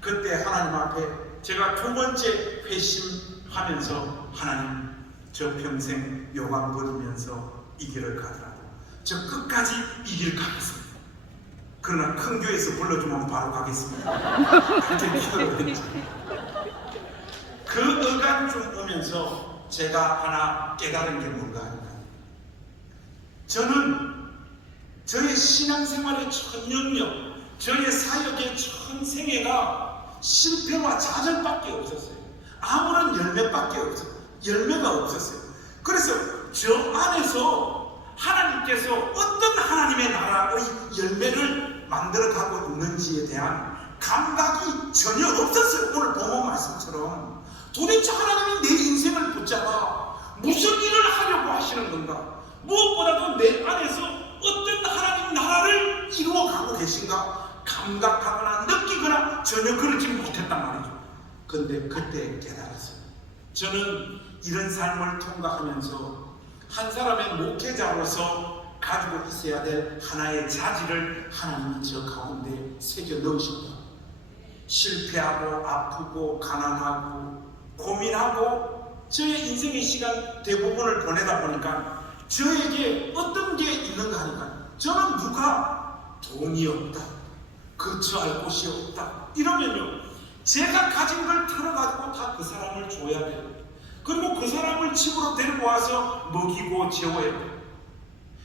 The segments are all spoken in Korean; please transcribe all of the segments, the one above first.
그때 하나님 앞에 제가 두 번째 회심하면서 하나님, 저 평생 요강 부리면서 이 길을 가더라도 저 끝까지 이 길 가겠습니다. 그러나 큰 교회에서 불러주면 바로 가겠습니다. 그렇게 기도를 했죠. 그 어간 중 오면서 제가 하나 깨달은 게 뭔가 하니까, 저는 저의 신앙생활의 천년력, 저의 사역의 전생애가 실패와 좌절밖에 없었어요. 아무런 열매밖에 없었어요. 열매가 없었어요. 그래서 저 안에서 하나님께서 어떤 하나님의 나라의 열매를 만들어가고 있는지에 대한 감각이 전혀 없었어요. 오늘 본문 말씀처럼 도대체 하나님이 내 인생을 붙잡아 무슨 일을 하려고 하시는 건가, 무엇보다도 내 안에서 어떤 하나님 나라를 이루어가고 계신가 감각하거나 느끼거나 전혀 그러지 못했단 말이죠. 근데 그때 깨달았어요. 저는 이런 삶을 통과하면서 한 사람의 목회자로서 가지고 있어야 될 하나의 자질을 하나님이 저 가운데 새겨 넣으십니다. 실패하고 아프고 가난하고 고민하고 저의 인생의 시간 대부분을 보내다 보니까 저에게 어떤 게 있는가 하니까, 저는 누가 돈이 없다, 거처할 곳이 없다 이러면요, 제가 가진 걸 털어가지고 다 그 사람을 줘야 돼요. 그리고 그 사람을 집으로 데리고 와서 먹이고 재워야 돼요.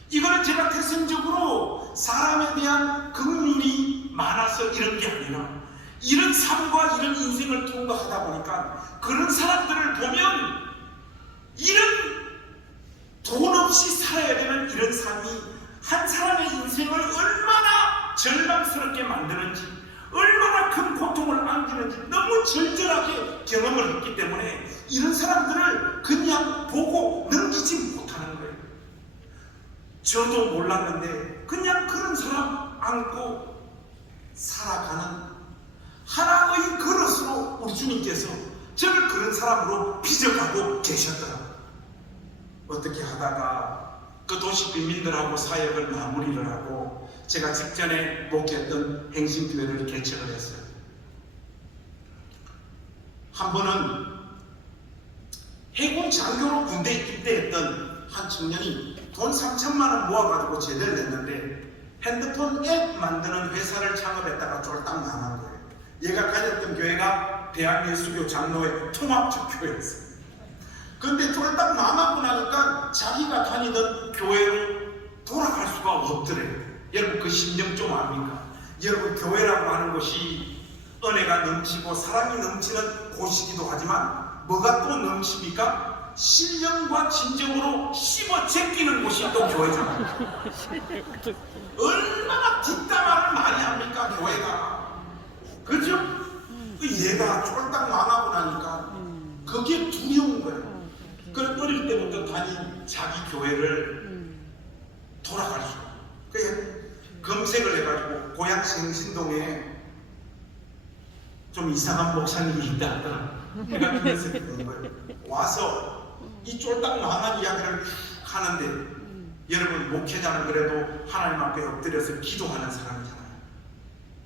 이거는 제가 태생적으로 사람에 대한 긍휼이 많아서 이런 게 아니라, 이런 삶과 이런 인생을 통과하다 보니까 그런 사람들을 보면 이런 돈 없이 살아야 되는 이런 삶이 한 사람의 인생을 얼마나 절망스럽게 만드는지, 얼마나 큰 고통을 안기는지 너무 절절하게 경험을 했기 때문에 이런 사람들을 그냥 보고 넘기지 못하는 거예요. 저도 몰랐는데 그냥 그런 사람 안고 살아가는 하나의 그릇으로 우리 주님께서 저를 그런 사람으로 빚어가고 계셨더라고요. 어떻게 하다가 그 도시 빈민들하고 사역을 마무리를 하고 제가 직전에 목회했던 행신교회를 개척을 했어요. 한 번은 해군 장교로 군대에 입대했던 한 청년이 돈 3천만 원 모아가지고 제대를 했는데 핸드폰 앱 만드는 회사를 창업했다가 쫄딱 망한 거예요. 얘가 가졌던 교회가 대한예수교 장로의 통합주교회였어요. 근데 쫄딱 망하고 나니까 자기가 다니던 교회로 돌아갈 수가 없더래요. 여러분 그 심정 좀 압니까? 여러분 교회라고 하는 곳이 은혜가 넘치고 사랑이 넘치는 곳이기도 하지만 뭐가 또 넘칩니까? 신령과 진정으로 씹어 제끼는 곳이 또 교회잖아요. 얼마나 뒷담화를 많이 합니까 교회가. 그죠? 얘가 쫄딱 망하고 나니까 그게 두려운 거예요. 그 어릴 때부터 다닌 자기 교회를 돌아갈 수 없어요. 그래서 검색을 해가지고 고양시 행신동에 좀 이상한 목사님이 있다 하더라. 내가 그래서 그런 거예요. 와서 이 쫄딱 망한 이야기를 하는데, 여러분 목회자는 그래도 하나님 앞에 엎드려서 기도하는 사람이잖아요.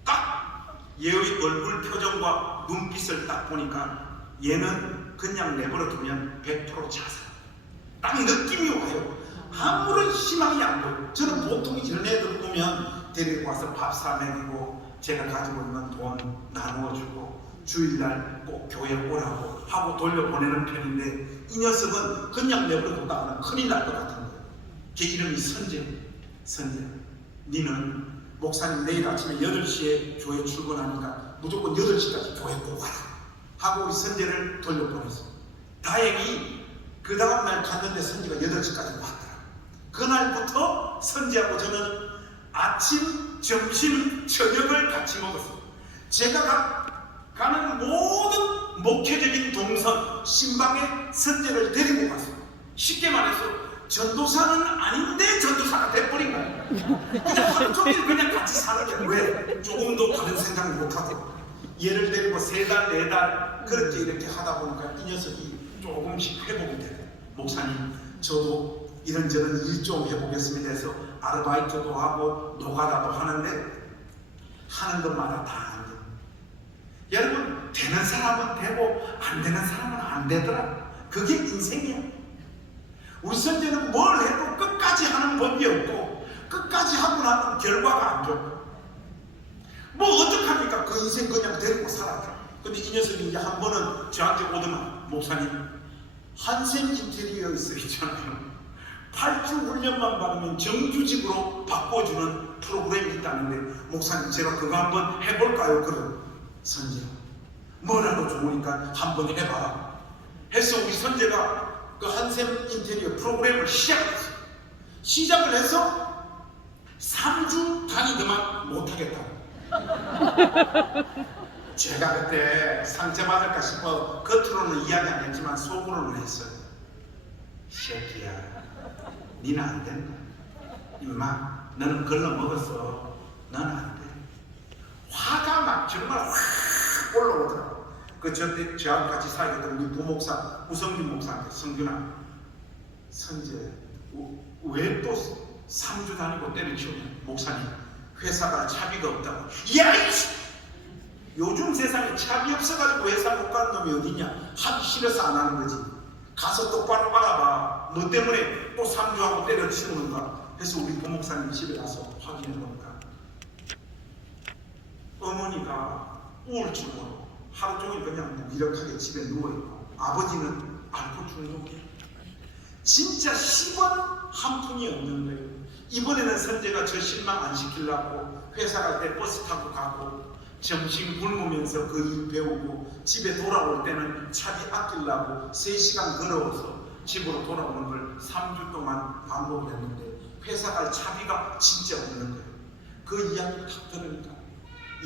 딱 얘의 얼굴 표정과 눈빛을 딱 보니까 얘는 그냥 내버려두면 100% 자살. 딱 느낌이 와요. 아무런 희망이 안 보여요. 저는 보통 이런 애들 보면 데리고 와서 밥 사먹이고 제가 가지고 있는 돈 나누어주고 주일날 꼭 교회 오라고 하고 돌려보내는 편인데, 이 녀석은 그냥 내버려뒀다가는 큰일 날 것 같은 거예요. 걔 이름이 선재. 니는 목사님 내일 아침에 8시에 교회 출근하니까 무조건 8시까지 교회 꼭 와라 하고 우리 선재를 돌려보냈어요. 다행히 그 다음날 갔는데 선재가 8시까지 왔더라. 그날부터 선재하고 저는 아침, 점심, 저녁을 같이 먹었어요. 제가 가는 모든 목회적인 동선, 신방에 선재를 데리고 갔어요. 쉽게 말해서 전도사는 아닌데 전도사가 돼버린 거예요. 그냥 하루 종일 그냥 같이 사는 게 왜? 조금도 다른 생각 못하고 얘를 데리고 3달, 4달 그렇게 이렇게 하다 보니까 이 녀석이 조금씩 회복이 돼요. 목사님, 저도 이런저런 일 좀 해보겠습니다 해서 아르바이트도 하고 노가다도 하는데 하는 것마다 다 안 돼요. 되는 사람은 되고 안 되는 사람은 안 되더라. 그게 인생이야. 우리 선제는 뭘 해도 끝까지 하는 법이 없고 끝까지 하고 나면 결과가 안 좋고 뭐 어떡합니까? 그 인생 그냥 데리고 살아죠. 근데 이 녀석이 이제 한 번은 저한테 오더만, 목사님 한샘 인테리어에서 있잖아요, 8주 훈련만 받으면 정규직으로 바꿔주는 프로그램이 있다는데 목사님 제가 그거 한번 해볼까요? 그럼 선제 뭐라도 좋으니까 한번 해봐 해서 우리 선제가 그 한샘 인테리어 프로그램을 시작했어요. 시작을 해서 3주 다니더만 못하겠다. 제가 그때 상처받을까 싶어 겉으로는 이야기 안 했지만 속으로는 했어요. 새끼야, 니는 안 된다. 임마, 너는 걸러 먹었어. 너는 안 돼. 화가 막 정말 확 올라오더라고. 그 저하고 같이 살았던 우리 부목사 우성균 목사한테, 성균아, 선제 왜 또 3주 다니고 때려치우냐? 목사님, 회사가 차비가 없다고. 야이씨! 요즘 세상에 차비 없어가지고 회사 못 가는 놈이 어디냐? 하기 싫어서 안 하는 거지. 가서 똑바로 박아봐. 뭐 때문에 또 3주하고 때려치우는가? 그래서 우리 부목사님 집에 가서 확인해 보니까 어머니가 우울증으로 하루 종일 그냥 무기력하게 집에 누워있고 아버지는 알코올 중독이에요. 진짜 10원 한 푼이 없는 거예요. 이번에는 선제가 저 실망 안 시키려고 회사 갈 때 버스 타고 가고 점심 굶으면서 그 일 배우고 집에 돌아올 때는 차비 아끼려고 3시간 걸어서 집으로 돌아오는 걸 3주 동안 반복을 했는데 회사 갈 차비가 진짜 없는 거예요. 그 이야기를 딱 들으니까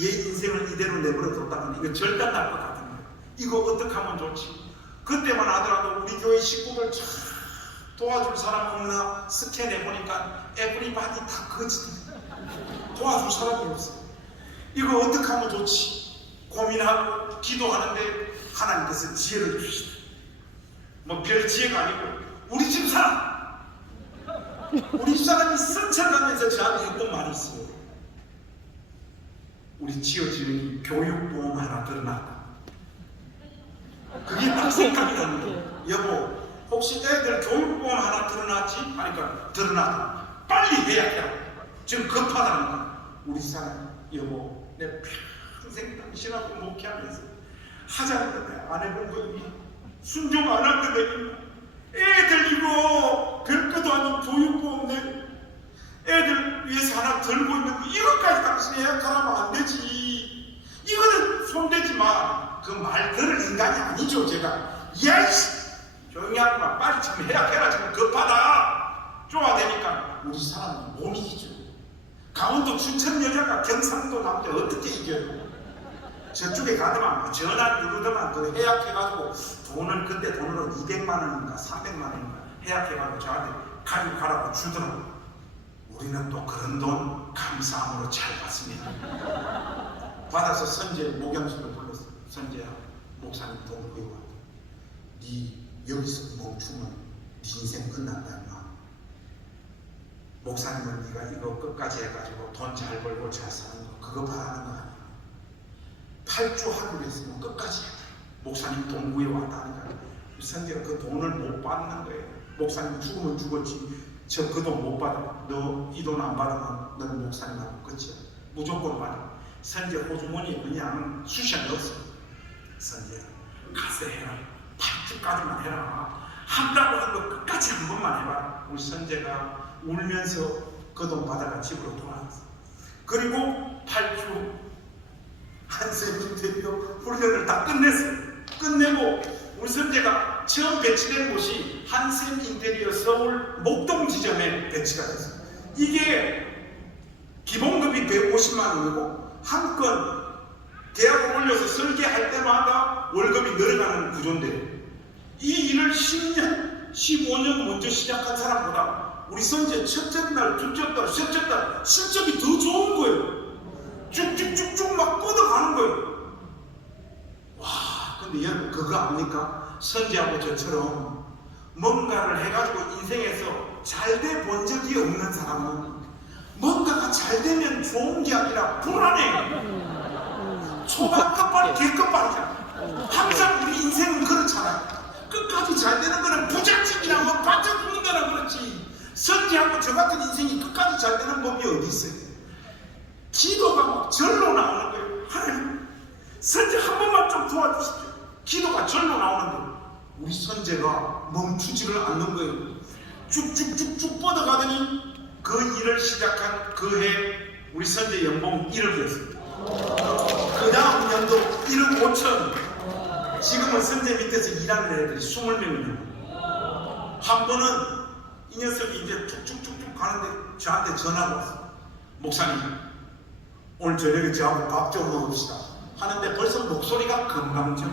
얘 인생을 이대로 내버려 뒀다면 이거 절단 날 것 같은 거예요. 이거 어떻게 하면 좋지? 그때만 하더라도 우리 교회 식구들 참 도와줄 사람 없나 스캔해보니까 에브리바디 다 거짓이에요. 도와줄 사람이 없어. 이거 어떻게 하면 좋지? 고민하고 기도하는데 하나님께서 지혜를 주시다. 뭐 별 지혜가 아니고 우리 집 사람, 우리 집 사람이 선천하면서 저한테 했던 말이 있어요. 우리 지어지는 교육보험 하나 들어놨다. 그게 딱 생각이 나는 거예요. 여보, 혹시 애들 교육보험 하나 들어놨지? 하니까 들어놨다. 빨리 해야 돼. 지금 급하다는 거야. 우리 사람, 여보, 내 평생 당신하고 목회하면서 하자는데 안 해본 거 있니? 순종 안 할 거다. 애들 이거 별것도 아닌 교육보험 내 애들 위해서 하나 들고 있는 거 이것까지 당신이 예약하라면 안 되지. 이거는 손대지 마. 그 말 들을 인간이 아니죠. 제가 야이씨 조용히 하고 막 빨리 좀 예약해라. 지금 급하다. 쪼아대니까 우리 사람이 못 이기죠. 강원도 춘천 여자가 경상도 남자 어떻게 이겨요? 저쪽에 가더만 전화 누르더만 그 예약해가지고 돈을 그때 돈으로 200만 원인가 300만 원인가 예약해가지고 저한테 가라고 주더라고. 우리는 또 그런 돈 감사함으로 잘 받습니다. 받아서 선제 목양식을 불렀어. 선제야, 목사님 돈 구해와. 네 여기서 멈추면 네 인생 끝난다 임마. 목사님은 네가 이거 끝까지 해가지고 돈 잘 벌고 잘 사는 거 그거 바라는 거 아니야. 8주 하기로 했으면 끝까지 해. 목사님 돈 구해왔다니까. 선제가 그 돈을 못 받는 거예요. 목사님 죽으면 죽었지. 저 그 돈 못 받아. 너 이 돈 안 받으면 너는 목사님하고 끝이야. 무조건 받아. 선제 호주머니에 그냥 쑤셔 넣었어. 선제야, 가서 해라. 8주까지만 해라. 한다고 한 거 끝까지 한 번만 해봐. 우리 선제가 울면서 그 돈 받아가 집으로 돌아왔어. 그리고 8주 한샘 인테리어 훈련을 다 끝냈어. 끝내고 우리 선제가 처음 배치된 곳이 한샘 인테리어 서울 목동 지점에 배치가 됐어요. 이게 기본급이 150만 원이고 한 건 계약을 올려서 설계할 때마다 월급이 늘어가는 구조인데 이 일을 10년, 15년 먼저 시작한 사람보다 우리 선제 첫째 날, 둘째 달, 셋째 달 실적이 더 좋은 거예요. 쭉쭉쭉쭉 막 뻗어가는 거예요. 와, 근데 여러분 그거 압니까? 선제하고 저처럼 뭔가를 해가지고 인생에서 잘 돼 본 적이 없는 사람은 뭔가가 잘 되면 좋은 게 아니라 불안해. 초반 끝발이 개끝발이잖아. 항상 우리 인생은 그렇잖아요. 끝까지 잘 되는 거는 부잣집이나 뭐 바짝 죽는 거나 그렇지, 선지하고 저 같은 인생이 끝까지 잘 되는 법이 어디 있어요? 기도가 막 절로 나오는 거예요. 하나님, 선지 한 번만 좀 도와주십시오. 기도가 절로 나오는데 우리 선지가 멈추지를 않는 거예요. 쭉쭉쭉쭉 뻗어가더니 그 일을 시작한 그 해 우리 선지 연봉 1억이었습니다. 그 다음 연도 1억 5천. 지금은 선제 밑에서 일하는 애들이 20명이에요. 한 번은 이 녀석이 이제 쭉쭉쭉쭉 가는데 저한테 전화가 왔어요. 목사님, 오늘 저녁에 저하고 밥 좀 먹읍시다 하는데 벌써 목소리가 건강정.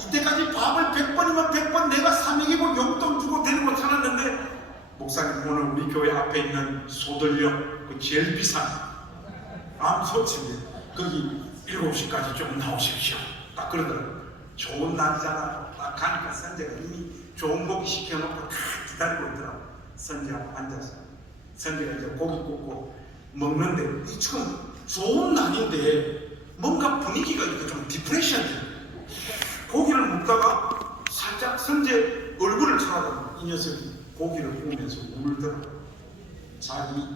이때까지 밥을 100번이면 100번 내가 사먹이고 용돈 주고 데리고 살았는데, 목사님 오늘 우리 교회 앞에 있는 소들역 그 제일 비싼 암소집에 거기 7시까지 좀 나오십시오. 딱 그러더라고요. 좋은 날이잖아. 딱 가니까 선재가 이미 좋은 고기 시켜놓고 다 기다리고 있더라고. 선재하고 앉아서 선재가 이제 고기 굽고 먹는데, 이 지금 좋은 날인데 뭔가 분위기가 이렇게 좀 디프레션이야. 고기를 먹다가 살짝 선재 얼굴을 쳐다보고 이 녀석이 고기를 구우면서 울더라고. 자기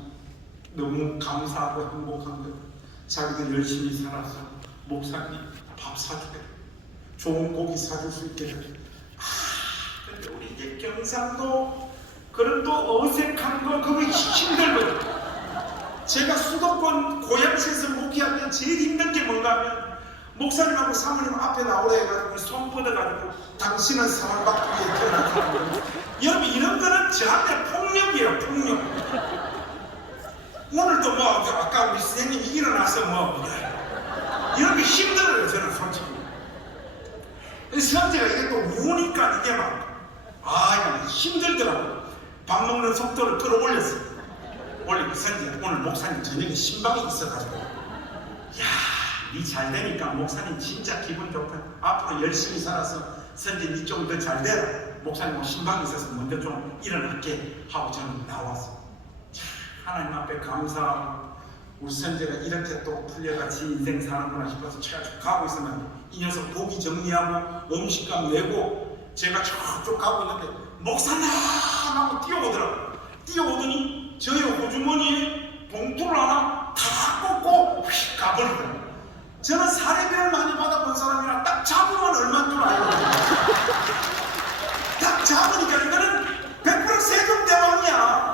너무 감사하고 행복한 거예요. 자기도 열심히 살아서 목사님 밥 사주게, 좋은 고기 사줄 수 있게 돼. 근데 우리 이제 경상도 그런 또 어색한 거 그거 힘들거든요. 제가 수도권 고양시에서 목회할 때 제일 힘든 게 뭔가 하면, 목사님하고 사모님 앞에 나오라 해가지고 손 뻗어가지고 당신은 사랑받기 위해 태어난 사람이에요. 여러분, 이런 거는 저한테 폭력이에요, 폭력. 오늘도 뭐 아까 우리 선생님이 일어나서 뭐 이런 게 힘들어요, 저는 솔직히. 선재가 이게 또 우니까 이게 막 힘들더라고요. 밥 먹는 속도를 끌어올렸어요. 원래 선재가 오늘 목사님 저녁에 신방이 있어가지고, 야, 니 잘 되니까 목사님 진짜 기분 좋다. 앞으로 열심히 살아서 선재 니 좀 더 잘 되라. 목사님 신방이 있어서 먼저 좀 일어날게 하고 저는 나왔어요. 하나님 앞에 감사하고, 우리 선재가 이렇게 또 풀려같이 인생 사는구나 싶어서 제가 쭉 가고 있으면 이 녀석 고기 정리하고 음식값 내고 제가 쭉쭉 가고 있는데 목사님 하고 뛰어오더라고요. 뛰어오더니 저희 호주머니에 봉투를 하나 다 꽂고 휙 가버리더라고요. 저는 사례비를 많이 받아본 사람이라 딱 잡으면 얼마인 줄 알거든요. 딱 잡으니까 이거는 100% 세금 대왕이야.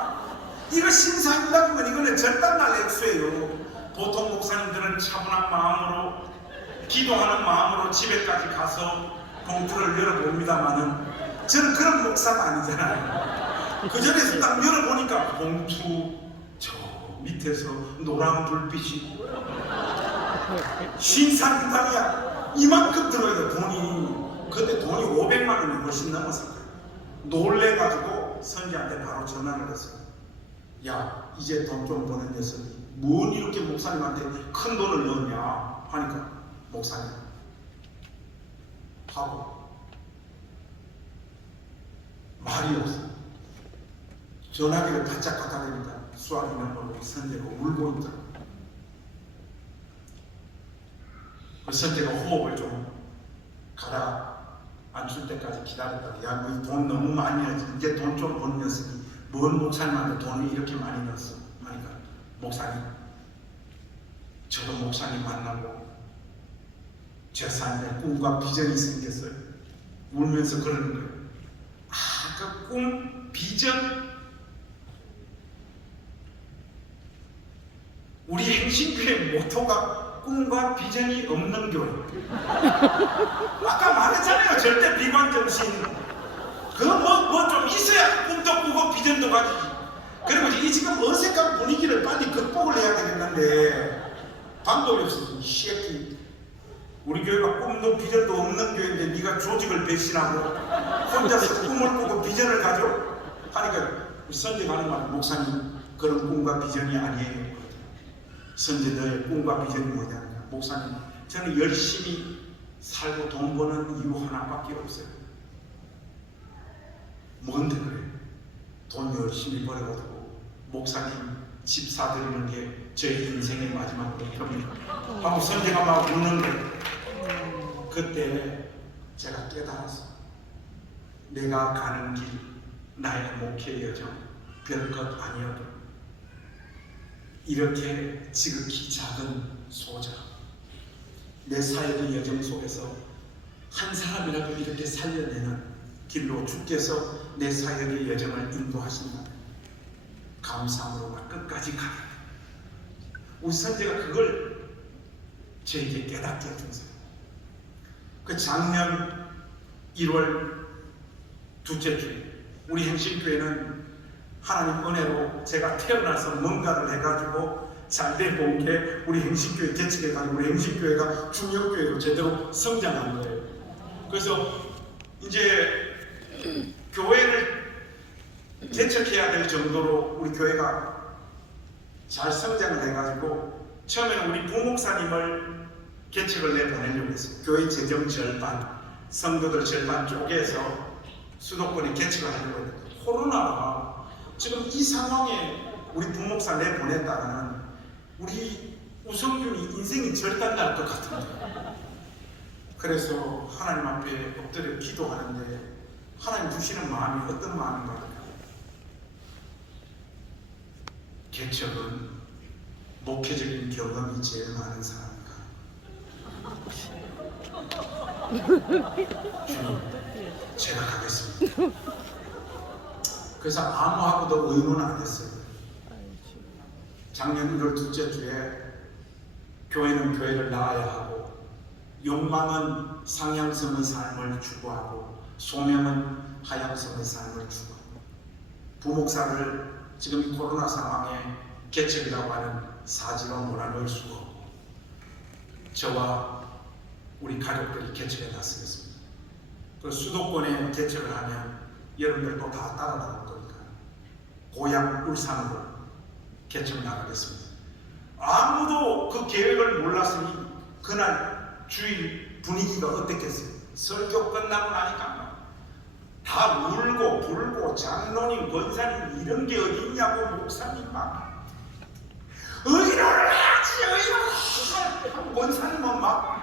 이거 신사임당 건 이거는 절단날 액수예요. 보통 목사님들은 차분한 마음으로 기도하는 마음으로 집에까지 가서 봉투를 열어봅니다만은 저는 그런 목사가 아니잖아요. 그 전에 딱 열어보니까 봉투 저 밑에서 노란 불빛이 신사임당이야. 이만큼 들어요, 돈이. 그때 돈이 500만 원이 훨씬 넘었을 거예요. 놀래가지고 선지한테 바로 전화를 했어요. 야, 이제 돈 좀 버는 녀석이 뭔 이렇게 목사님한테 큰 돈을 넣었냐 하니까, 목사님 하고 말이 없어. 전화기를 바짝 갖다 대니까 수학이 넘어오고 선재가 울고 있더라고. 그 선재가 호흡을 좀 가라앉힐 때까지 기다렸다가, 야, 너 돈 너무 많이 했지. 이제 돈 좀 버는 녀석이 뭔 목사님한테 돈을 이렇게 많이 넣었어 하니까, 목사님, 저도 목사님 만나고 제 삶에 꿈과 비전이 생겼어요. 울면서 그러는 거예요. 그 꿈, 비전, 우리 행신교회 모토가 꿈과 비전이 없는 교회. 아까 말했잖아요, 절대 비관 정신. 뭐 좀 있어야 꿈도 꾸고 비전도 가지지. 그리고 이 지금 어색한 분위기를 빨리 극복을 해야 되겠는데 방법이 없어. 이 새끼, 우리 교회가 꿈도 비전도 없는 교회인데 네가 조직을 배신하고 혼자서 꿈을 꾸고 비전을 가져? 하니까 우리 선제 가는 말, 목사님 그런 꿈과 비전이 아니에요. 선제 너의 꿈과 비전이 뭐냐? 목사님, 저는 열심히 살고 돈 버는 이유 하나밖에 없어요. 뭔데 그래? 돈 열심히 벌어가지고 목사님 집 사드리는 게 제 인생의 마지막 목표입니다. 하고 선제가 막 우는데 그때 제가 깨달았어. 내가 가는 길, 나의 목회 여정 별것 아니어도 이렇게 지극히 작은 소자, 내 사역의 여정 속에서 한 사람이라도 이렇게 살려내는 길로 주께서 내 사역의 여정을 인도하신다면 감사함으로 나 끝까지 가겠다. 우리 선재가 그걸 저에게 깨닫게 해주세요. 그 작년 1월 둘째 주에 우리 행신교회는 하나님 은혜로 제가 태어나서 뭔가를 해가지고 잘되고 온 게 우리 행신교회 개척해가지고 우리 행신교회가 중역교회로 제대로 성장한 거예요. 그래서 이제 교회를 개척해야 될 정도로 우리 교회가 잘 성장을 해가지고 처음에는 우리 부목사님을 개척을 내보내려고 했어요. 교회 재정 절반, 성도들 절반 쪼개서 수도권에 개척을 하려고 했는데 코로나가 지금 이 상황에 우리 부목사 내보냈다가는 우리 우성균이 인생이 절단 날 것 같은데, 그래서 하나님 앞에 엎드려 기도하는데 하나님 주시는 마음이 어떤 마음인가? 개척은 목회적인 경험이 제일 많은 사람이다. 주님, 제가 가겠습니다. 그래서 아무하고도 의논 안 했어요. 작년 1월 둘째 주에 교회는 교회를 나아야 하고, 욕망은 상향성의 삶을 추구하고, 소명은 하향성의 삶을 추구하고, 부목사를 지금 이 코로나 상황에 개척이라고 하는 사지로 몰아넣을 수가 없고, 저와 우리 가족들이 개척에 나서겠습니다. 그 수도권에 개척을 하면 여러분들도 다 따라 나올 거니까 고향 울산으로 개척 나가겠습니다. 아무도 그 계획을 몰랐으니 그날 주일 분위기가 어땠겠어요? 설교 끝나고 나니까 다 울고 불고 장로님, 권사님 이런 게 어디 있냐고 목사님 막 의논을 해야지, 의논. 권사님은 막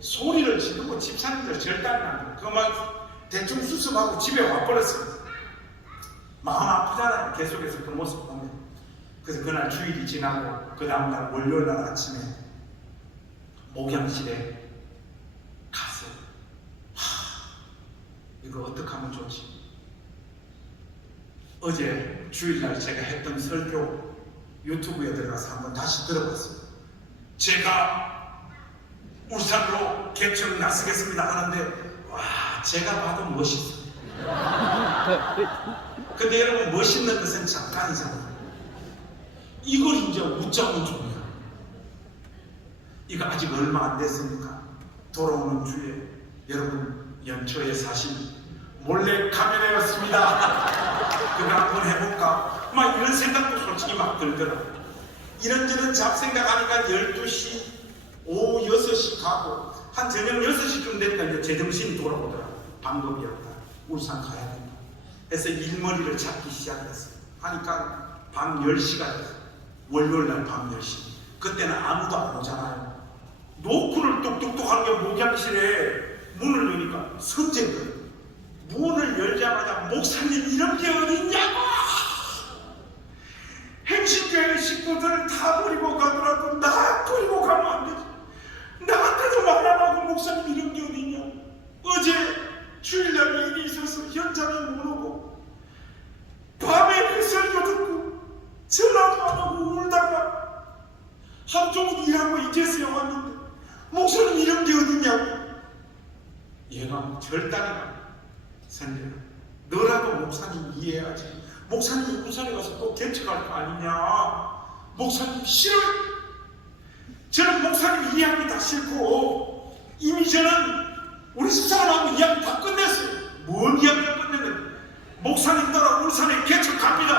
소리를 지르고 집사님들 절단나고 그만 대충 수습하고 집에 와버렸어요. 마음 아프잖아요, 계속해서 그 모습 보면. 그래서 그날 주일이 지나고 그 다음날 월요일날 아침에 목양실에 갔어요. 이거 어떻게 하면 좋지? 어제 주일날 제가 했던 설교 유튜브에 들어가서 한번 다시 들어봤어요. 제가 울산으로 개척 나서겠습니다 하는데, 와, 제가 봐도 멋있어요. 근데 여러분, 멋있는 것은 잠깐이잖아요. 이걸 이제 웃자면 좋냐? 이거 아직 얼마 안 됐으니까 돌아오는 주에 여러분 연초에 사실 몰래 카메라였습니다. 그거 한번 해볼까? 막 이런 생각도 솔직히 막 들더라. 이런저런 잡생각하니까 12시, 오후 6시 가고 한 저녁 6시쯤 되니까 이제 제정신이 돌아오더라. 방법이었다. 울산 가야 된다. 그래서 일머리를 찾기 시작했어요. 하니까 밤 10시가 됐어요. 월요일날 밤 10시. 그때는 아무도 안 오잖아요. 노크를 뚝뚝뚝 하는 게 목양실에 문을 여니까 선제거든요. 문을 열자마자 목사님 이런 게 어딨냐고! 행신교회 식구들 다 버리고 가더라도 나 버리고 가면 안 되지. 나한테도 말 안 하고 목사님 이런 게 어딨냐. 어제 주일날 일이 있어서 현장에 못 오고 밤에 그 설교 듣고 전화도 안 하고 울다가 하루 종일 일하고 이제서야 왔는데 목사님 이런 게 어딨냐고. 얘가 절단이다. 선생님, 너라도 목사님 이해해야지. 목사님 울산에 가서 또 개척할 거 아니냐. 목사님 싫어요. 저는 목사님 이야기 다 싫고 이미 저는 우리 집사람하고 이야기 다 끝냈어요. 뭔 이야기를 끝냈는데 목사님 따라 울산에 개척합니다.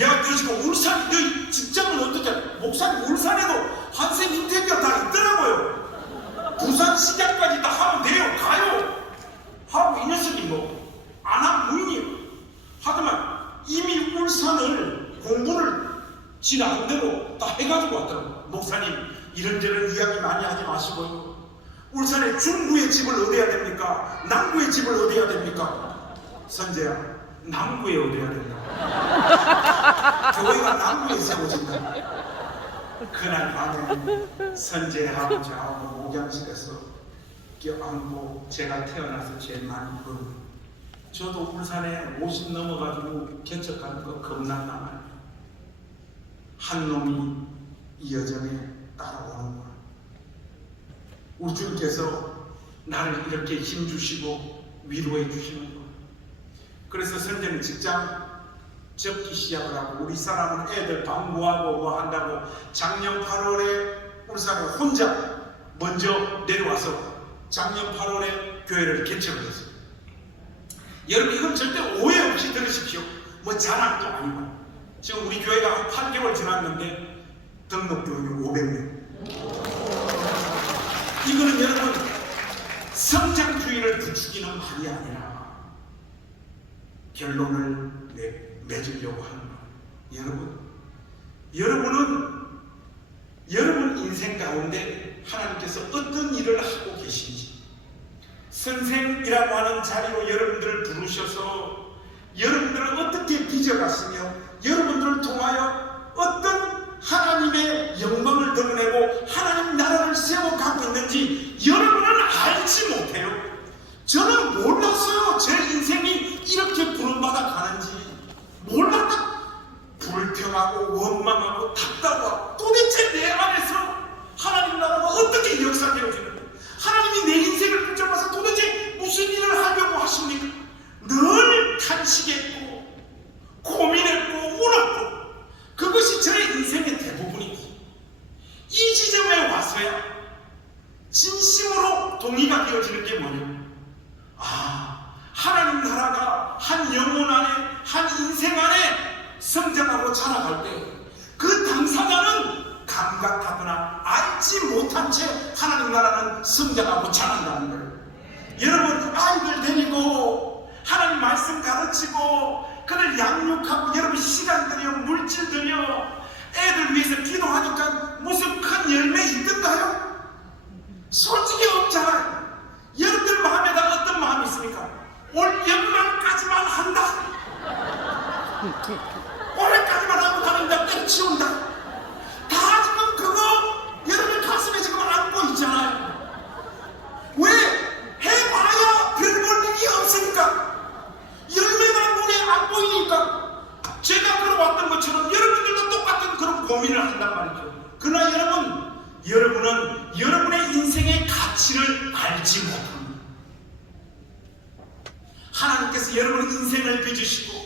야, 너 지금 울산, 너 직장은 어떻게 해? 목사님 울산에도 한샘 인테리어 다 있더라고요. 부산 시장까지 다 하면 돼요. 가요. 하고 이 녀석이 뭐 안 하면 무인이에요. 하지만 이미 울산을 공부를 지 나름대로 다 해가지고 왔더라고요. 목사님, 이런저런 이야기 많이 하지 마시고요. 울산에 중구의 집을 얻어야 됩니까? 남구의 집을 얻어야 됩니까? 선재야, 남구에 얻어야 된다. 교회가 남구에 세워진다. 그날 밤에 선재 아버지하고 목양실에서 껴안고 제가 태어나서 제일 많이 울었는데, 저도 울산에 50 넘어가지고 개척하는 거 겁난다. 한 놈이 이 여정에 따라오는구나. 우리 주님께서 나를 이렇게 힘주시고 위로해 주시는구나. 그래서 선생님 직장 접기 시작을 하고, 우리 사람은 애들 방구하고 뭐 한다고 작년 8월에 울산에 혼자 먼저 내려와서 작년 8월에 교회를 개척을 했어요. 여러분, 이건 절대 오해 없이 들으십시오. 뭐 자랑도 아니고. 지금 우리 교회가 한 8개월 지났는데 등록 교인이 500명. 이거는 여러분 성장주의를 부추기는 말이 아니라 결론을 맺으려고 하는 거예요. 여러분 인생 가운데 하나님께서 어떤 일을 하고 계신지, 선생이라고 하는 자리로 여러분들을 부르셔서 여러분들을 어떻게 빚어갔으며 여러분들을 통하여 어떤 하나님의 영광을 드러내고 하나님 나라를 세워가고 있는지 여러분은 알지 못해요. 저는 몰랐어요. 제 인생이 이렇게 부름받아 가는지 몰랐다. 불평하고 원망하고 답답하고, 도대체 내 안에서 하나님 나라가 어떻게 역사되어지는가, 하나님이 내 인생을 붙잡아서 도대체 무슨 일을 하려고 하십니까? 늘 탄식했고 고민했고 울었고, 그것이 저의 인생의 대부분입니다. 이 지점에 와서야 진심으로 동의가 되어지는 게 뭐냐면, 하나님 나라가 한 영혼 안에, 한 인생 안에 성장하고 자라갈 때 그 당사자는 감각하거나 알지 못한 채 하나님 나라는 성장하고 자란다는 거예요. 여러분, 아이들 데리고 하나님 말씀 가르치고 그들 양육하고 여러분 시간 들여 물질 들여 애들 위해서 기도하니까 무슨 큰 열매 있던가요? 솔직히 없잖아요. 여러분들 마음에다 어떤 마음이 있습니까? 올 연말까지만 한다. 올해까지만 하고 다른다. 때려치운다. 다 지금 그거 여러분 가슴에 지금 안고 있잖아요. 왜? 해봐야 별 볼 일이 없으니까. 열매가 눈에 안 보이니까. 제가 걸어왔던 것처럼 여러분들도 똑같은 그런 고민을 한단 말이죠. 그러나 여러분은 여러분의 인생의 가치를 알지 못합니다. 하나님께서 여러분의 인생을 빚으시고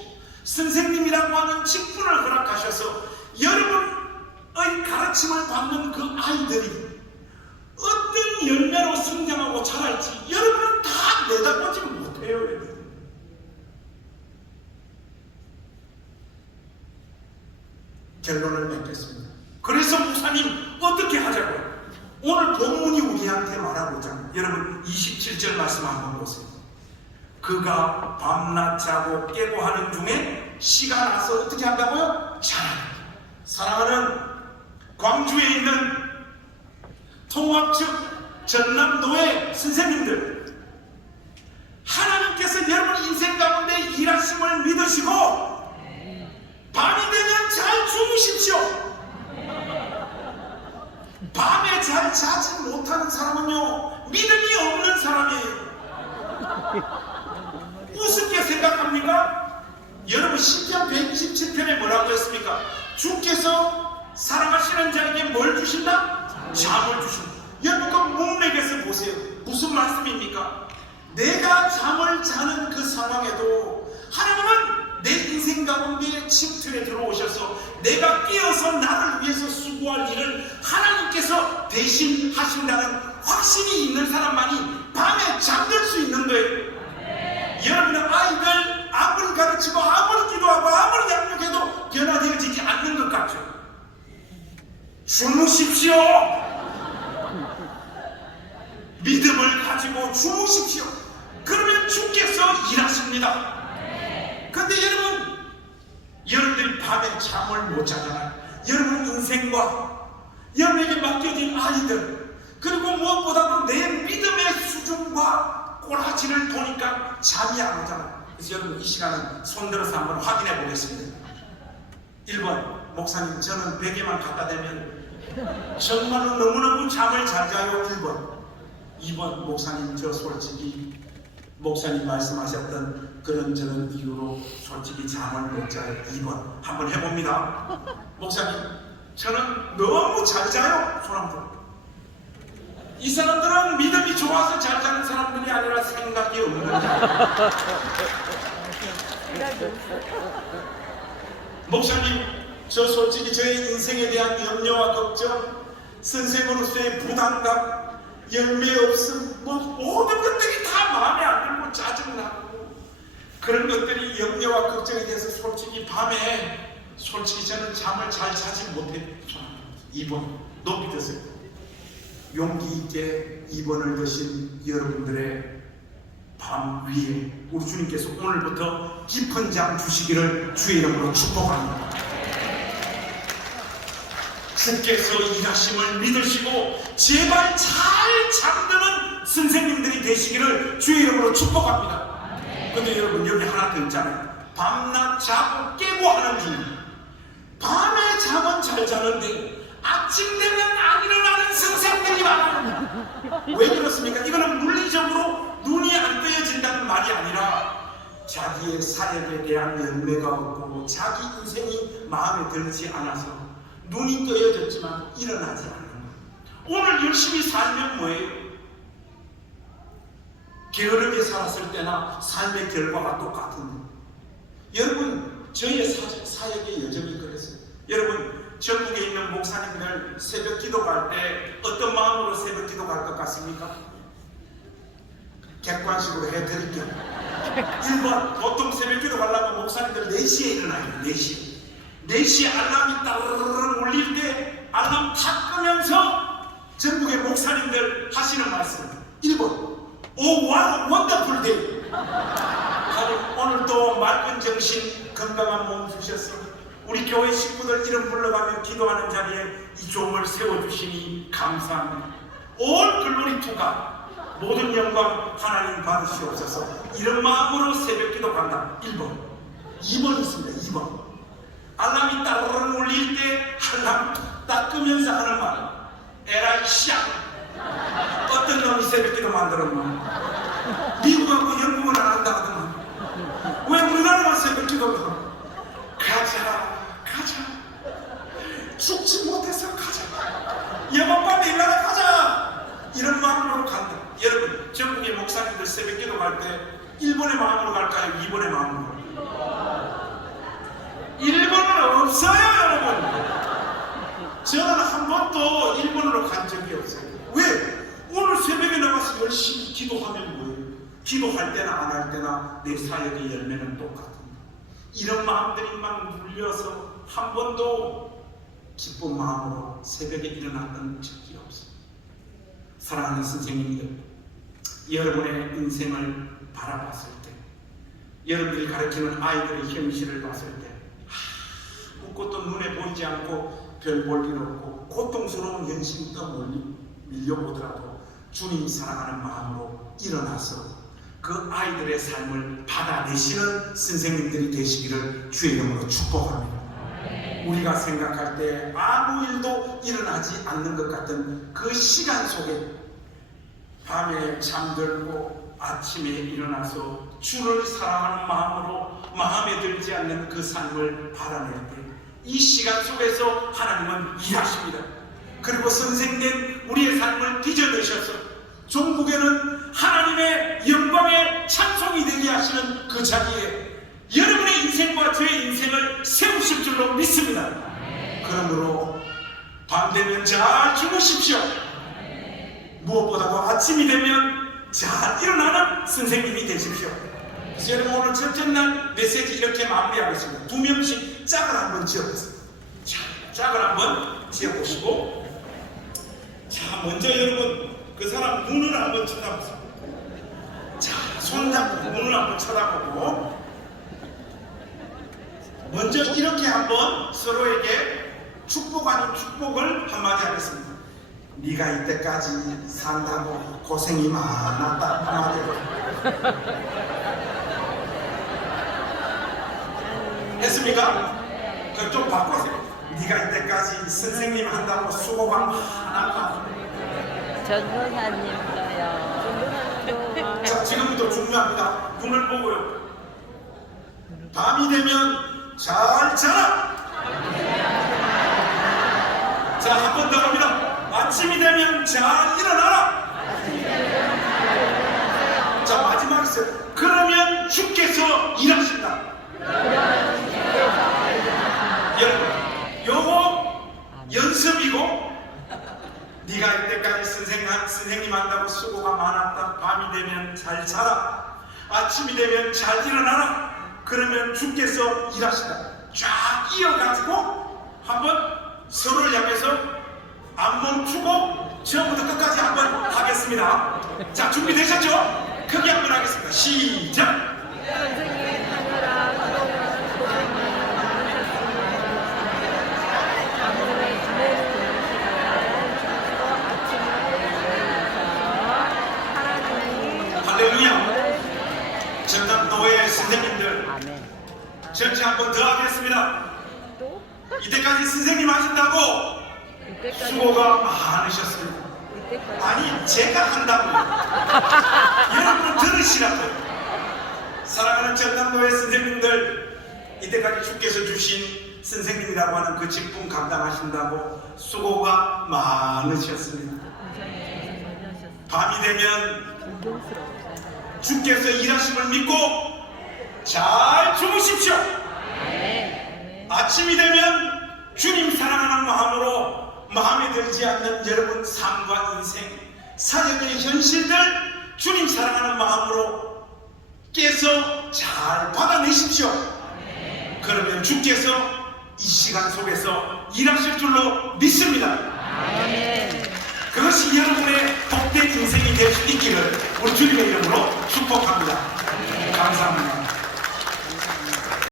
선생님이라고 하는 직분을 허락하셔서 여러분의 가르침을 받는 그 아이들이 어떤 열매로 성장하고 자랄지 여러분은 다 내다보지 못해요. 결론을 맺겠습니다. 그래서 목사님 어떻게 하자고요? 오늘 본문이 우리한테 말하고자, 여러분 27절 말씀 한번 보세요. 그가 밤낮 자고 깨고 하는 중에 시가 나서 어떻게 한다고요? 자란다. 사랑하는 광주에 있는 통합측 전남도의 선생님들, 하나님께서 여러분 인생 가운데 일하심을 믿으시고 밤이 되면 잘 주무십시오. 밤에 잘 자지 못하는 사람은요, 믿음이 없는 사람이에요. 우습게 생각합니까? 여러분 시편 127편에 뭐라고 했습니까? 주께서 사랑하시는 자에게 뭘 주신다? 잠을 주신다. 여러분 그 문맥에서 보세요. 무슨 말씀입니까? 내가 잠을 자는 그 상황에도 하나님은 내 인생 가운데 침틀에 들어오셔서 내가 깨어서 나를 위해서 수고할 일을 하나님께서 대신 하신다는 확신이 있는 사람만이 밤에 잠들 수 있는 거예요. 여러분의 아이들 아무리 가르치고 아무리 기도하고 아무리 양육해도 변화되어지지 않는 것 같죠? 주무십시오. 믿음을 가지고 주무십시오. 그러면 주께서 일하십니다. 그런데 여러분 여러분들이 밤에 잠을 못 자잖아요. 여러분 인생과 여러분에게 맡겨진 아이들, 그리고 무엇보다도 내 믿음의 수준과 꼬라지를 보니까 잠이 안 오잖아요. 그래서 여러분 이 시간은 손들어서 한번 확인해 보겠습니다. 1번, 목사님 저는 베개만 갖다 대면 정말로 너무너무 잠을 잘 자요. 1번. 2번, 목사님 저 솔직히 목사님 말씀하셨던 그런저런 이유로 솔직히 잠을 못 자요. 2번. 한번 해봅니다. 목사님 저는 너무 잘 자요. 손 한번. 이 사람들은 믿음이 좋아서 잘 자는 사람들이 아니라 생각이 없는 거죠. 목사님 저 솔직히 저의 인생에 대한 염려와 걱정, 선생으로서의 부담감, 열매 없음, 모든 것들이 다 마음에 안 들고 짜증나고, 그런 것들이 염려와 걱정에 대해서 솔직히 밤에 솔직히 저는 잠을 잘 자지 못해요. 2번 높이 드세요. 용기 있게 2번을 드신 여러분들의 밤 위에 우리 주님께서 오늘부터 깊은 잠 주시기를 주의 이름으로 축복합니다. 주께서 일하심을 믿으시고 제발 잘 잠드는 선생님들이 되시기를 주의 이름으로 축복합니다. 근데 여러분 여기 하나 더 있잖아요. 밤낮 자고 깨고 하는 중. 밤에 잠은 잘 자는데 아침 되면 안 일어나는 선생들이 많아요. 왜 그렇습니까? 이거는 물리적으로 눈이 안 뜨여진다는 말이 아니라 자기의 사역에 대한 열매가 없고 자기 인생이 마음에 들지 않아서 눈이 떠여졌지만 일어나지 않는 거예요. 오늘 열심히 살면 뭐예요? 게으르게 살았을 때나 삶의 결과가 똑같은 거예요. 여러분 저의 사역의 여정이 그랬어요. 여러분 전국에 있는 목사님들 새벽 기도 갈 때 어떤 마음으로 새벽 기도 갈 것 같습니까? 객관식으로 해드릴게요. 1번 보통 새벽 기도 가려면 목사님들 4시에 일어나요. 4시에 4시에 알람이 따르르르 울릴 때 알람 탁 끄면서 전국의 목사님들 하시는 말씀 1번 오 원더풀 데이. 오늘도 맑은 정신 건강한 몸 주셨어. 우리 교회 식구들 이름 불러가며 기도하는 자리에 이 종을 세워주시니 감사합니다. All glory to God. 모든 영광 하나님 받으시옵소서. 이런 마음으로 새벽 기도 간다. 1번. 2번 있습니다. 2번. 알람이 따르르 울릴 때 알람 딱 끄면서 하는 말. 에라이 샤. 어떤 놈이 새벽 기도 만들었나? 미국하고 영국은 안 한다 하더만. 왜 우리나라만 새벽 기도를 가자. 죽지 못해서 가자. 여보밤에 일나라 가자. 이런 마음으로 간다. 여러분 전국의 목사님들 새벽 기도 갈 때 1번의 마음으로 갈까요? 2번의 마음으로 갈까요? 1번은 없어요. 여러분 저는 한 번도 1번으로 간 적이 없어요. 왜? 오늘 새벽에 나가서 열심히 기도하면 뭐예요? 기도할 때나 안 할 때나 내 사역의 열매는 똑같은 거예요. 이런 마음들이 막 눌려서 한 번도 기쁜 마음으로 새벽에 일어났던 적이 없어요. 사랑하는 선생님들, 여러분의 인생을 바라봤을 때, 여러분들이 가르치는 아이들의 현실을 봤을 때 아무것도 눈에 보이지 않고 별 볼 일 없고 고통스러운 현실이 밀려오더라도 주님 사랑하는 마음으로 일어나서 그 아이들의 삶을 받아내시는 선생님들이 되시기를 주의 이름으로 축복합니다. 우리가 생각할 때 아무 일도 일어나지 않는 것 같은 그 시간 속에 밤에 잠들고 아침에 일어나서 주를 사랑하는 마음으로 마음에 들지 않는 그 삶을 받아낼 때 이 시간 속에서 하나님은 일하십니다. 그리고 선생된 우리의 삶을 빚어내셔서 종국에는 하나님의 영광의 찬송이 되게 하시는 그 자리에 여러분의 인생과 저의 인생을 세우실 줄로 믿습니다. 그러므로 밤 되면 잘 주무십시오. 무엇보다도 아침이 되면 잘 일어나는 선생님이 되십시오. 그래서 여러분 오늘 첫째 날 메시지 이렇게 마무리하겠습니다. 2명씩 짝을 한번 지어보세요. 짝을 한번 지어보시고, 자 먼저 여러분 그 사람 눈을 한번 쳐다보세요. 자 손잡고 눈을 한번 쳐다보고, 먼저 이렇게 한번 서로에게 축복 아닌 축복을 한마디 하겠습니다. 네가 이때까지 산다고 고생이 많았다 한마디로 했습니까? 그 좀 바꿔세요. 네가 이때까지 선생님 한다고 수고가 많았다. 전도사님도요. 자, 지금부터 중요합니다. 눈을 보고요. 밤이 되면 잘 자라. 자, 한 번 더 갑니다. 아침이 되면 잘 일어나라. 자, 마지막 있어요. 그러면 주께서 일하신다. 여러분, 요거 연습이고, 네가 이때까지 선생님 한다고 수고가 많았다. 밤이 되면 잘 자라. 아침이 되면 잘 일어나라. 그러면 주께서 일하신다. 쫙 이어가지고 한번 서로를 향해서 안 멈추고 처음부터 끝까지 한번 하겠습니다. 자, 준비되셨죠? 크게 한번 하겠습니다. 시작! 선생님 하느라 그동안 고생이 많으셨습니다. 당신의 지내는 시간 아침을 일어나서 하나님이 할렐루야! 전남도의 선생님들 전체 한번 더 하겠습니다. 또 이때까지 선생님 하신다고 이때까지 수고가 많으셨습니다. 아니, 제가 한다고요. 여러분 들으시라고요. 사랑하는 전남도의 선생님들, 이때까지 주께서 주신 선생님이라고 하는 그 직분 감당하신다고 수고가 많으셨습니다. 밤이 되면 주께서 일하심을 믿고 잘 주무십시오. 아침이 되면 주님 사랑하는 마음으로 마음에 들지 않는 여러분 삶과 인생, 사역의 현실들 주님 사랑하는 마음으로 깨서 잘 받아내십시오. 그러면 주께서 이 시간 속에서 일하실 줄로 믿습니다. 그것이 여러분의 복된 인생이 될 수 있기를 우리 주님의 이름으로 축복합니다.